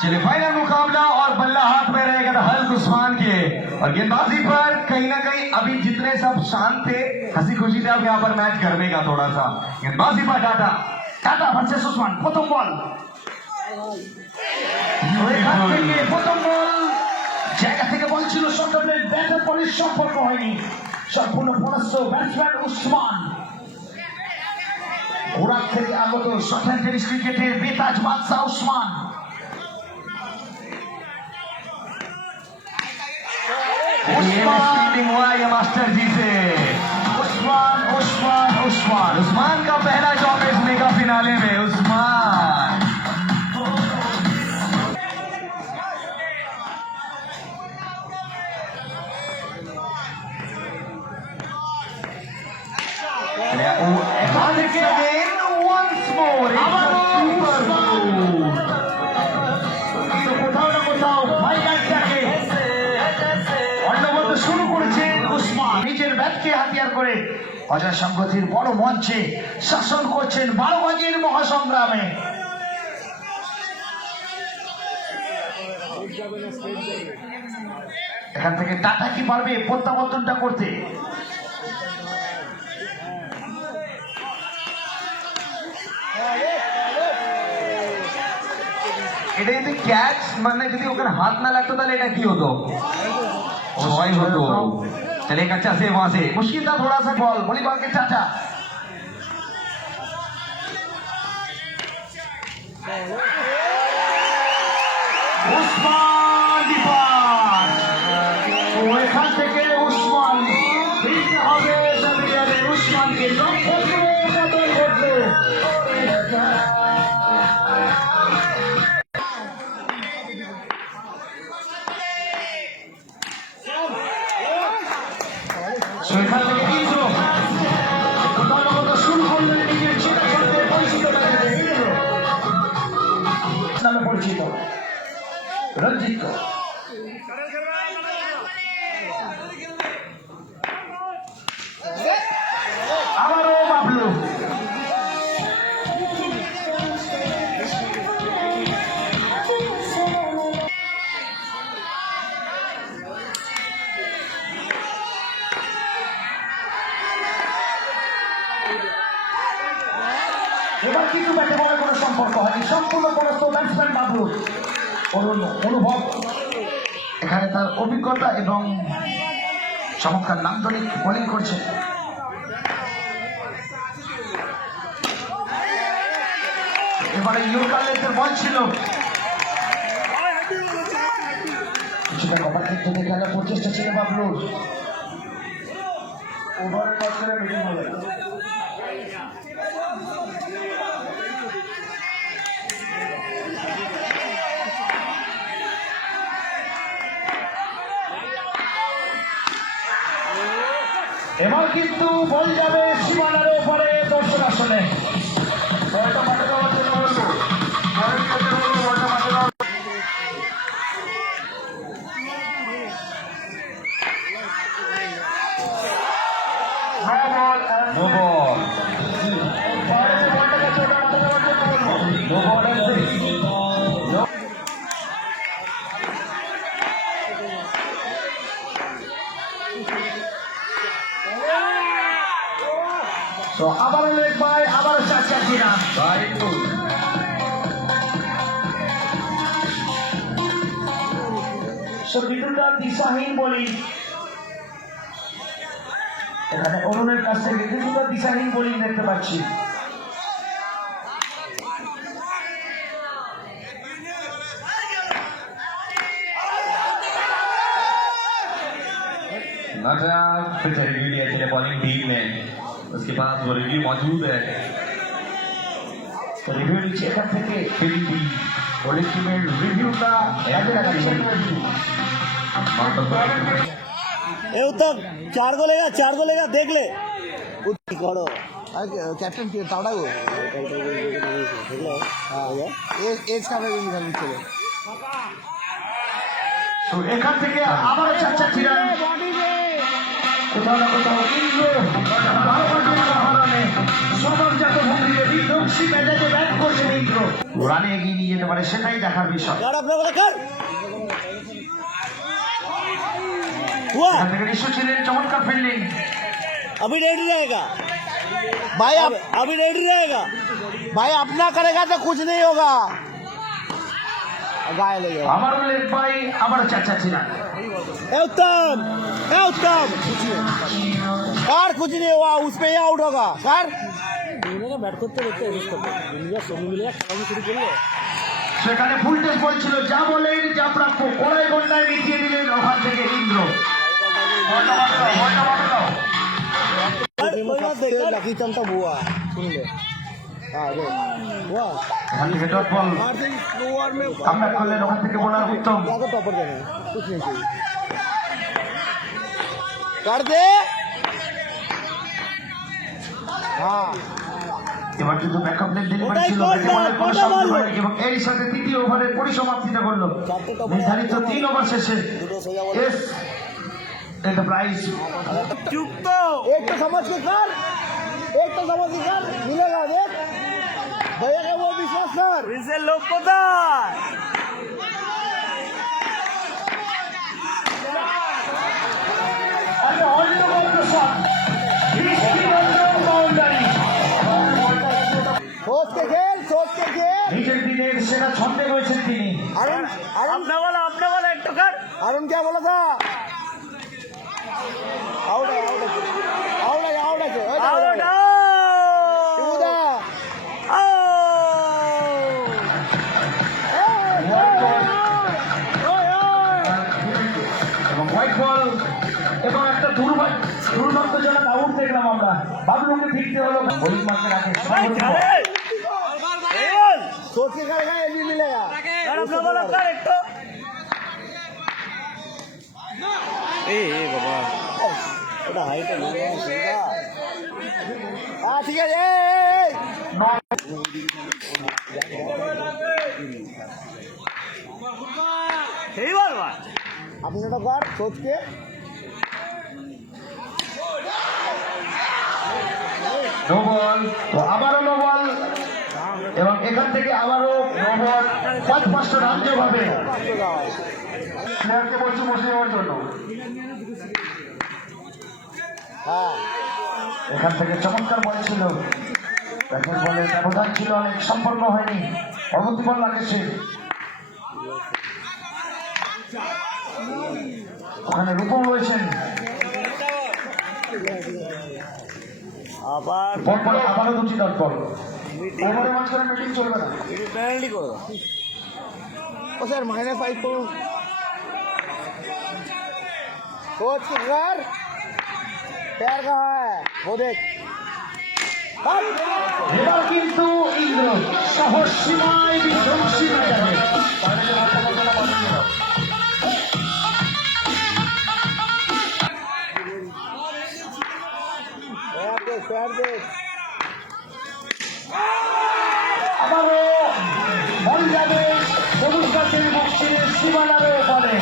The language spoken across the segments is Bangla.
चलिए फाइनल मुकाबला और बल्ला हाथ में रहेगा हल्क उस्मान के। और गेंदबाजी पर कहीं ना कहीं अभी जितने सब शांत थे, हंसी खुशी थे, अब यहाँ पर मैच करने का थोड़ा सा। गेंदबाजी पर टाटा वर्सेस उस्मान। प्रथम বল প্রথম বল জায়গা থেকে বল ছিল, শটলের ব্যাটের বলের সম্পর্ক হয়নি, সম্পূর্ণ পরাস্ত ব্যাটসম্যান উসমান। ঘোড়ার থেকে আগত শটল্যান্ড টেনিস ক্রিকেটের বেতাজ বাদশাহ উসমান। फील्डिंग हुआ ये मास्टर जी से। उस्मान का पहला शॉट इस मेगा फिनाले में। उस्मान once more কোথাও না কোথাও ফাইনালটাকে অন্যমত শুরু করেছেন উসমান। নিজের ব্যাটকে হাতিয়ার করে অজয় সংগতির বড় মঞ্চে শাসন করছেন 12 গজের মহাসংগ্রামে। এখান থেকে টাটা কি পারবে প্রত্যাবর্তনটা করতে? এটা যদি ক্যাচ মানে যদি ওখানে হাত না লাগতো তাহলে এটা কি হতো? ছয় হতো। चले एक अच्छा से वहां से मुश्किल था थोड़ा सा बॉल, वॉलीबॉल के चाचा उस्मान दीपान एखान থেকে উসমান ফিরতে হবে সাবিয়ারে। উসমানকে লক্ষ্য করে বদল ঘটলো। এখান থেকে কিন্তু শুরু করলেন নিজের চেনা শব্দে পরিচিত নামে পরিচিত রঞ্জিত। আবারও বাবলু। এবার কিন্তু ব্যাটে বলে কোনো সম্পর্ক হয়নি, সম্পূর্ণ পরাস্ত ব্যাটসম্যান বাবলু। অনুভব এখানে তার অভিজ্ঞতা এবং চমৎকার নান্দনিক বোলিং করছে। এবারে ইউরকালের বল ছিল, কিছুটা কভার থেকে খেলার প্রচেষ্টা ছিল বাবলুর। ওভার পাশে মিডিল বলে এবার কিন্তু বল যাবে সীমানার ওপরে দর্শক আসনে। বলটা মাঠে যাওয়ার জন্য বলবো, বলটা মাঠে যাওয়ার তো আবারও লেগ বাই, আবারও 4 কিনা কিছুটা দিশাহীন বলি। এখানে অরুণের কাছ থেকে কিছুটা দিশাহীন বোলিং দেখতে পাচ্ছি। फिर रिव्यू दिया चले बॉलिंग टीम में, उसके बाद वो रिव्यू मौजूद है। तो रिव्यू नीचे एखान থেকে ফিল্ডিং বোলিং টিমের রিভিউটা এখানে রাখছেন। এও তো 4 গোল লেগা দেখ ले করো। कैप्टन टाटा को एज का ছিল তো এখান থেকে আবার চাচা ছিলেন কোথাও না কোথাও ইন্দ্র সদরজাত ভঙ্গিতে বিধ্বংসী মেজাজে ব্যাট করছেন ইন্দ্র রানে এগিয়ে নিয়ে যেতে পারে সেটাই দেখার বিষয় এখান থেকে নিশ্চয় ছিলেন চমৎকার ফিল্ডিং अभी रेडी रहेगा भाई अभी रेडी रहेगा भाई अपना करेगा तो कुछ नहीं होगा गाय ले जाओ আবারও লেগ বাই আবারও চাচা ছিলেন उत्तम यार कुछ नहीं हुआ उस पे ही आउट होगा सर बैट करते रहते दुनिया सब मिलेगा खेला शुरू कर लो সেখানে ফুল টেস বল ছিল যা বলেন যা প্রাপ্য কোড়াই গন্ডায় মিটিয়ে দিলেন ওখান থেকে ইন্দ্র लकी चमता हुआ सुन ले এখান থেকে ডট বল কামব্যাক করলেন ওখান থেকে বোলার উত্তম टॉपर देना कुछ नहीं चाहिए कर दे हाँ এবার কিন্তু ব্যাকআপ লেন ডেলিভারি ছিল বলের কোনো শব্দ হয়নি এবং এর সাথে তৃতীয় ওভারের পরিসমাপ্তিটা করল নির্ধারিত 3 ওভার শেষে এস एंटरप्राइज चुप तो एक तो समझ के कर मिलेगा देख भैया का वो विश्वास कर इसे लोग को था अरे on the ball the shot सोच के खेल নিজের দিনের সেরা ছন্দে রয়েছেন তিনি अरुण अपना वाला एक तो कर अरुण क्या बोला था आउट है এবং হোয়াইট বল এবং একটা দুর্ভাগ্যজনক আউট দেখলাম আমরা বাবলুকে ফিরতে হলো বোলিং মারতে রাখে सोच के करेगा ये भी मिलेगा अपना वाला कर एक तो बाबा এটা হাইট ঠিক আছে এই বল আপনি ওটা কর সোচকে নো বল তো আবারও নো বল এবং এখান থেকে আবারও নো বল 5-5টা রান যেভাবে প্লেয়ারকে বলছি বসে যাওয়ার জন্য এখান থেকে চমৎকার বল ছিল ব্যাটের বলের ব্যবধান ছিল অনেক সম্পন্ন হয়নি পরবর্তী বল লাগেছে ওখানে রূপম রয়েছেন আবারও দুটি ডট বল ওভারের মাঝখানে মিটিং চলবে না পেনাল্টি করো ও স্যার -5 করুন कोच घर पैर कहाँ है वो देख এবার কিন্তু ইন্দ্র সাহস সীমায় বিধ্বংসী মেজাজে पैर देख আবারও বল যাবে সবুজ গাছের বক্সিনের সীমানারও বলে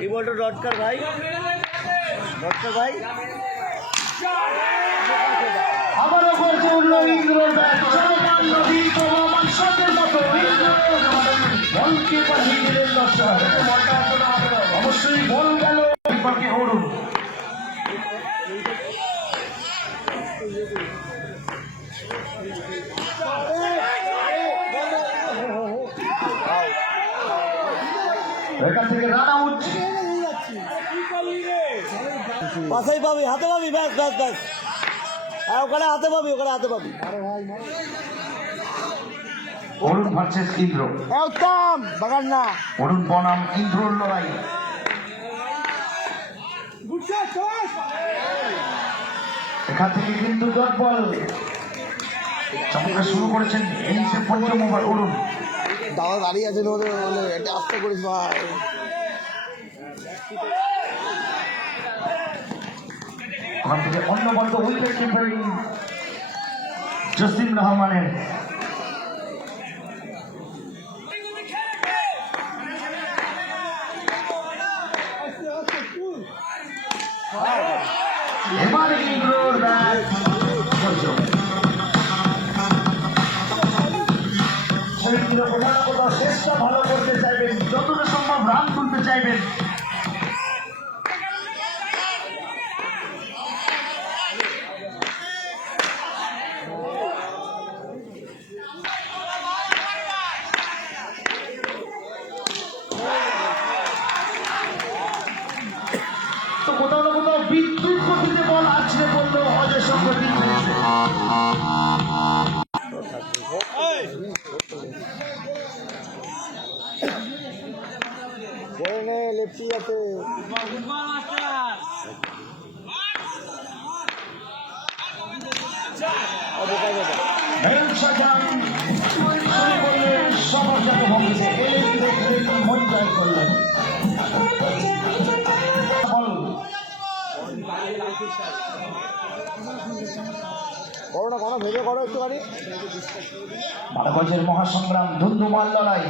ये बोल तो डॉट कर भाई আবারও করছে উঠল ইন্দ্রর ব্যাট চলমান নদী প্রবহমান স্রোতের মতো ইন্দ্র বলকে পাঠিয়ে দিলেন দর্শক অবশ্যই বল গেল বিপাকে অরুণ এখান থেকে রান আউট পাশাই পাবি হাতে পাবি ব্যাস ওখানে হাতে পাবি অরুণ ভার্সেস ইন্দ্র উত্তম বাগান না অরুণ বনাম ইন্দ্রর লড়াই এখান থেকে কিন্তু ডট বল চমৎকার শুরু করেছেন ইনিংসের পঞ্চম ওভার অরুণ দাদা দাঁড়িয়ে আছেন ওদের বলে এটা আস্তে করিস ভাই ওখান থেকে অন্য বন্ধ উইকেট কিপারিং জসিম রহমানের। এবার ইন্দ্রর ব্যাট চেষ্টা ভালো করতে চাইবেন, যতটা সম্ভব রান তুলতে চাইবেন। তো কোথাও না কোথাও বিদ্যুৎ গতিতে বল আছড়ে পড়লো অজয় শঙ্কর লেফটি আছে করো না কোনো ভেবে করো একটুখানি। বারগঞ্জের মহাসংগ্রাম, ধুন্ধুমার লড়াই।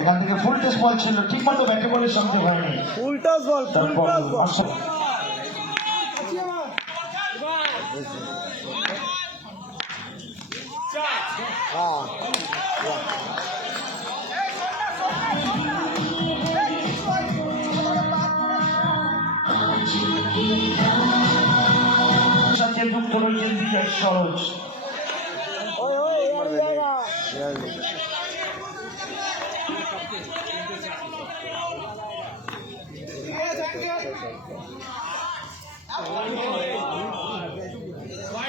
এখান থেকে ফুল টস বল ছিল, ঠিক মতো ব্যাটে বলের সঙ্গে হয়নি। ফুল টস বল, ফুল টস বল। সাথে যুক্ত রয়েছেন বিজয় সরোজ।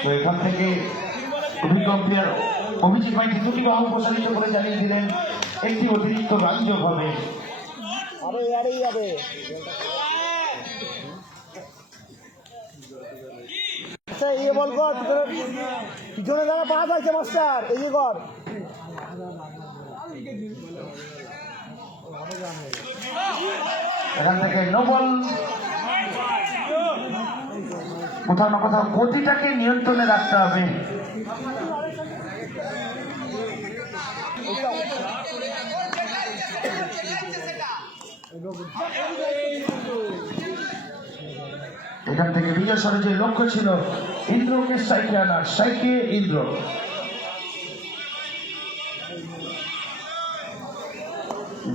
তো এখান থেকে অভিজ্ঞ প্লেয়ার অভিজিৎ ভাই দুটি বাহু প্রসারিত করে জানিয়ে দিলেন একটি অতিরিক্ত রান যোগ হবে। আচ্ছা ইয়ে বল কর, পিছনে যারা পা থাকছে মাস্টার এগিয়ে কর। এখান থেকে নো বল। কোথাও না কোথাও গতিটাকে নিয়ন্ত্রণে রাখতে হবে। এখান থেকে বিজয় সরোজের লক্ষ্য ছিল ইন্দ্রকে স্ট্রাইকে আনা, স্ট্রাইকে ইন্দ্র।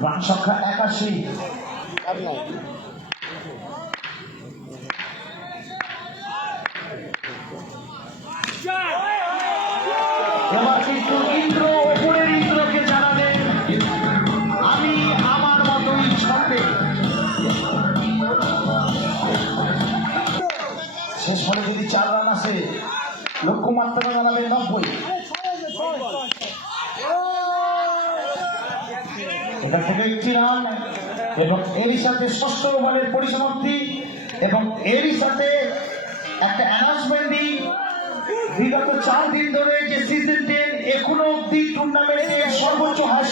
রান সংখ্যা 81। এবার কিন্তু ইন্দ্র ওপরের ইন্দ্রকে জানালেন আমি আমার মতোই ছন্দে। শেষ ফলে যদি 4 রান আসে লক্ষ্যমাত্রা জানাবেন 90। এটা থেকে 1 রান এবং এরই সাথে ষষ্ঠ ওভারের পরিসমাপ্তি এবং এরই সাথে একটা অ্যানাউন্সমেন্ট দিই, বিগত 4 দিন ধরে যে সিজন 10 এখনো অব্দি টুর্নামেন্টের সর্বোচ্চ হার